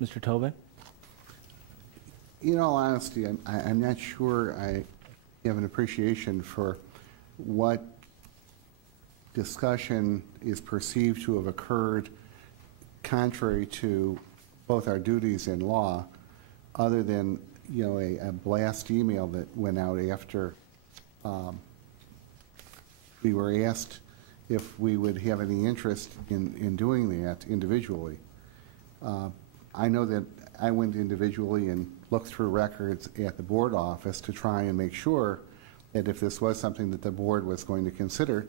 Mr. Tobin? In all honesty, I'm not sure I have an appreciation for what discussion is perceived to have occurred contrary to both our duties in law, other than, a blast email that went out after we were asked if we would have any interest in doing that individually. I know that I went individually and looked through records at the board office to try and make sure that if this was something that the board was going to consider,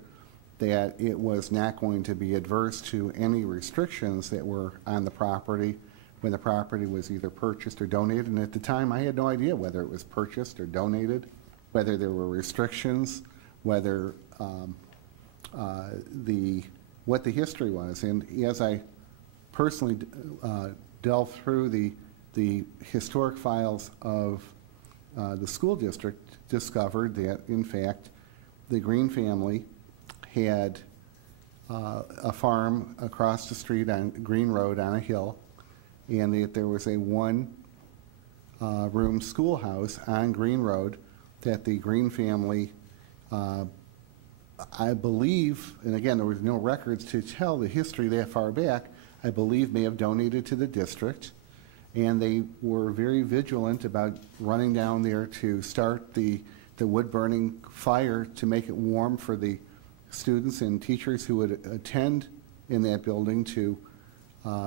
that it was not going to be adverse to any restrictions that were on the property when the property was either purchased or donated. And at the time, I had no idea whether it was purchased or donated, whether there were restrictions, whether what the history was. And as I personally delved through the historic files of the school district, discovered that, in fact, the Green family had a farm across the street on Green Road on a hill, and that there was a one-room schoolhouse on Green Road that the Green family, I believe, and again, there was no records to tell the history that far back, I believe may have donated to the district. And they were very vigilant about running down there to start the wood-burning fire to make it warm for the students and teachers who would attend in that building, to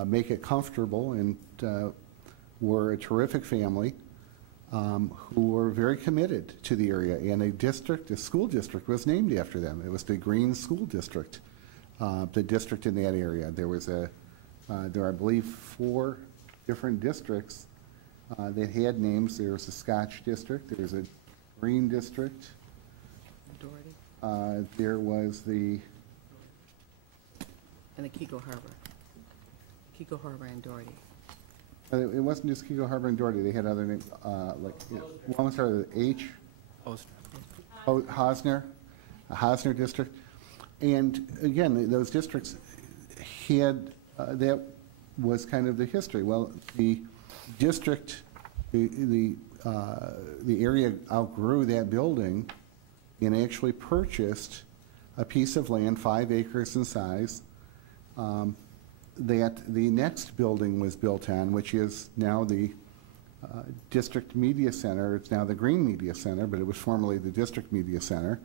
make it comfortable, and were a terrific family who were very committed to the area. And a school district was named after them. It was the Green School District, the district in that area. There was there are, I believe, 4 different districts that had names. There was a Scotch district, there's a Green district, Doherty, there was the and the Keiko Harbor and Doherty. it wasn't just Keiko Harbor and Doherty. They had other names, one was started with H. Hosner, a Hosner district. And again, those districts had, that was kind of the history. Well, the district, the area outgrew that building and actually purchased a piece of land, 5 acres in size, that the next building was built on, which is now the District Media Center. It's now the Green Media Center, but it was formerly the District Media Center.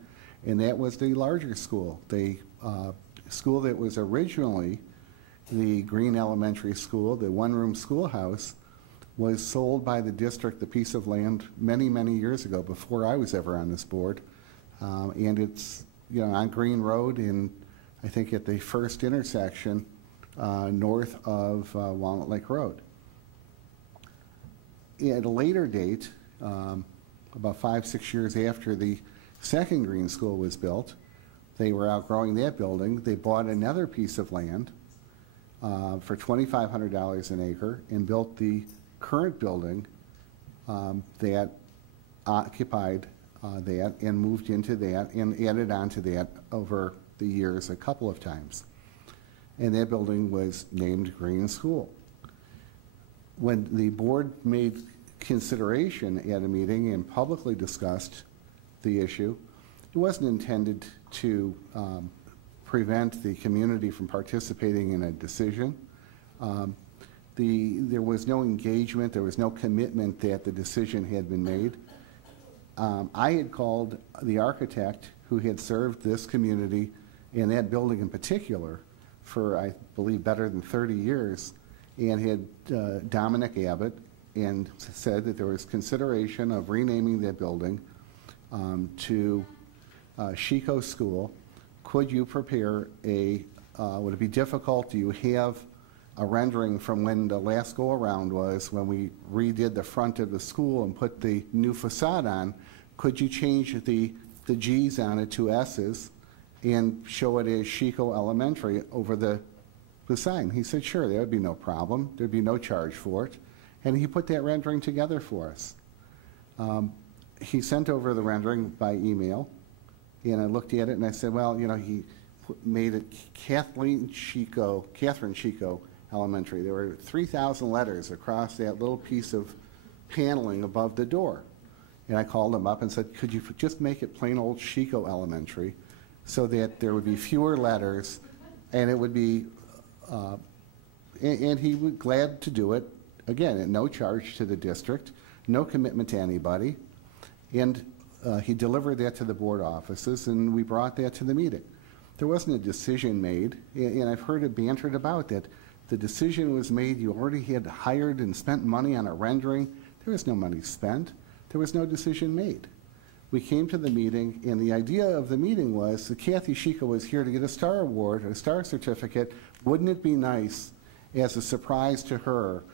And that was the larger school. The school that was originally the Green Elementary School, the one-room schoolhouse, was sold by the district, the piece of land, many, many years ago, before I was ever on this board. And it's, on Green Road, in, I think, at the first intersection north of Walnut Lake Road. At a later date, about 5-6 years after the second Green School was built, they were outgrowing that building. They bought another piece of land for $2,500 an acre and built the current building that occupied that, and moved into that and added on to that over the years a couple of times. And that building was named Green School. When the board made consideration at a meeting and publicly discussed the issue, it wasn't intended to prevent the community from participating in a decision. There was no engagement, there was no commitment that the decision had been made. I had called the architect who had served this community and that building in particular for, I believe, better than 30 years, and had Dominic Abbott, and said that there was consideration of renaming that building to Sheiko School. Could you prepare would it be difficult? Do you have a rendering from when the last go-around was, when we redid the front of the school and put the new facade on? Could you change the G's on it to S's and show it as Sheiko Elementary over the sign? He said, sure, there would be no problem. There'd be no charge for it. And he put that rendering together for us. He sent over the rendering by email, and I looked at it and I said, well, he made it Catherine Sheiko Elementary. There were 3,000 letters across that little piece of paneling above the door. And I called him up and said, could you just make it plain old Sheiko Elementary so that there would be fewer letters and it would be, and he was glad to do it, again, at no charge to the district, no commitment to anybody. And he delivered that to the board offices and we brought that to the meeting. There wasn't a decision made, and I've heard it bantered about that the decision was made, you already had hired and spent money on a rendering. There was no money spent. There was no decision made. We came to the meeting, and the idea of the meeting was that Kathy Sheiko was here to get a star award, a star certificate. Wouldn't it be nice, as a surprise to her,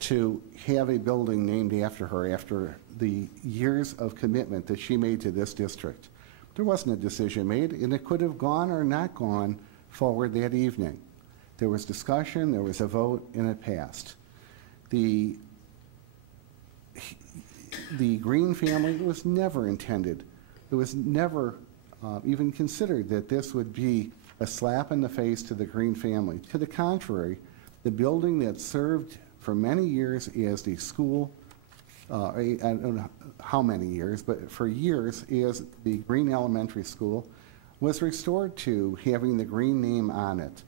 to have a building named after her after the years of commitment that she made to this district? There wasn't a decision made, and it could have gone or not gone forward that evening. There was discussion, there was a vote, and it passed. The Green family was never intended, it was never even considered that this would be a slap in the face to the Green family. To the contrary, the building that served for many years as the school, I don't know how many years, but for years as the Green Elementary School, was restored to having the Green name on it.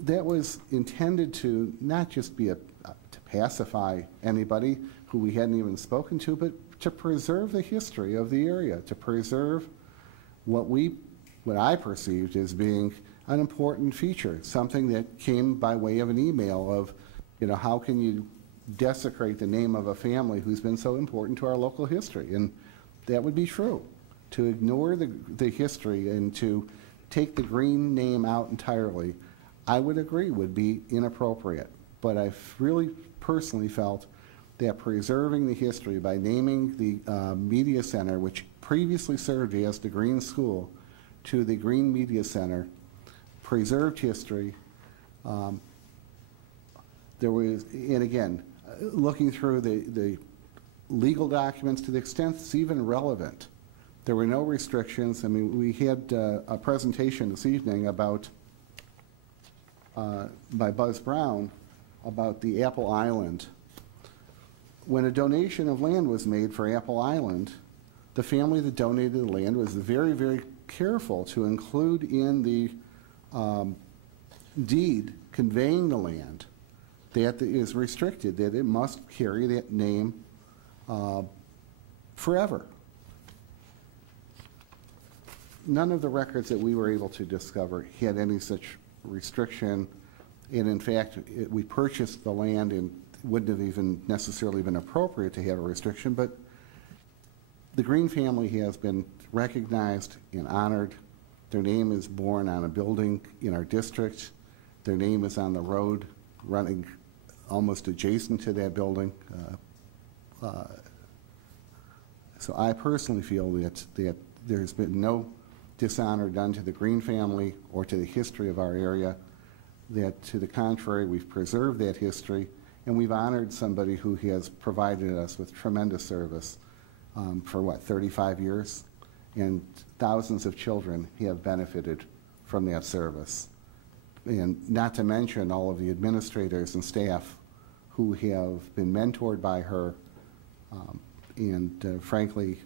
That was intended to not just be to pacify anybody who we hadn't even spoken to, but to preserve the history of the area, to preserve what I perceived as being an important feature, something that came by way of an email of, how can you desecrate the name of a family who's been so important to our local history? And that would be true. To ignore the history and to take the Green name out entirely, I would agree would be inappropriate. But I've really personally felt that preserving the history by naming the Media Center, which previously served as the Green School, to the Green Media Center, preserved history. There was, and again, looking through the legal documents to the extent it's even relevant, there were no restrictions. I mean, we had a presentation this evening about, by Buzz Brown, about the Apple Island. When a donation of land was made for Apple Island, the family that donated the land was very, very careful to include in the deed conveying the land that is restricted, that it must carry that name forever. None of the records that we were able to discover had any such restriction, and in fact, we purchased the land and it wouldn't have even necessarily been appropriate to have a restriction, but the Green family has been recognized and honored. Their name is borne on a building in our district. Their name is on the road running almost adjacent to that building. So I personally feel that there's been no dishonor done to the Green family or to the history of our area, that to the contrary, we've preserved that history and we've honored somebody who has provided us with tremendous service for 35 years, and thousands of children have benefited from that service. And not to mention all of the administrators and staff who have been mentored by her, and frankly,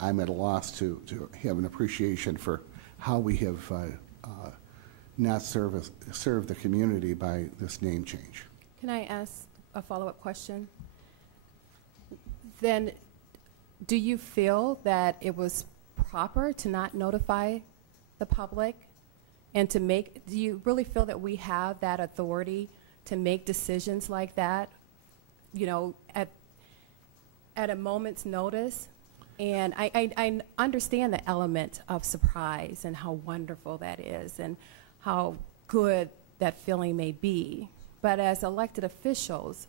I'm at a loss to have an appreciation for how we have not served the community by this name change. Can I ask a follow-up question? Then, do you feel that it was proper to not notify the public and to make, do you really feel that we have that authority to make decisions like that, at a moment's notice? And I understand the element of surprise and how wonderful that is and how good that feeling may be. But as elected officials,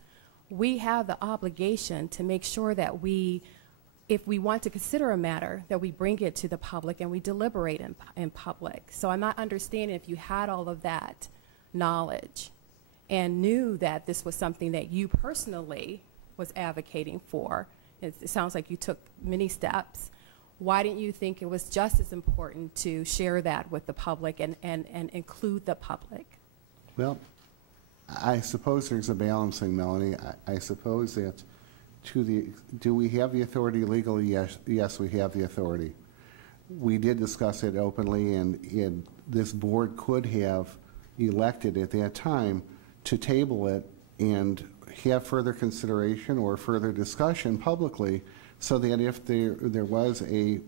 we have the obligation to make sure that if we want to consider a matter, that we bring it to the public and we deliberate in public. So I'm not understanding if you had all of that knowledge and knew that this was something that you personally was advocating for. It sounds like you took many steps. Why didn't you think it was just as important to share that with the public and include the public? Well, I suppose there's a balancing, Melanie. I suppose that do we have the authority legally? Yes, we have the authority. We did discuss it openly, and this board could have elected at that time to table it and have further consideration or further discussion publicly, so that if there was a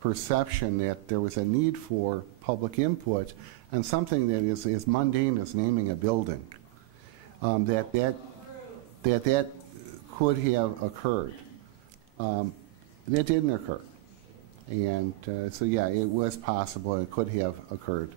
perception that there was a need for public input on something that is as mundane as naming a building, that could have occurred. That didn't occur. And so, yeah, it was possible, it could have occurred.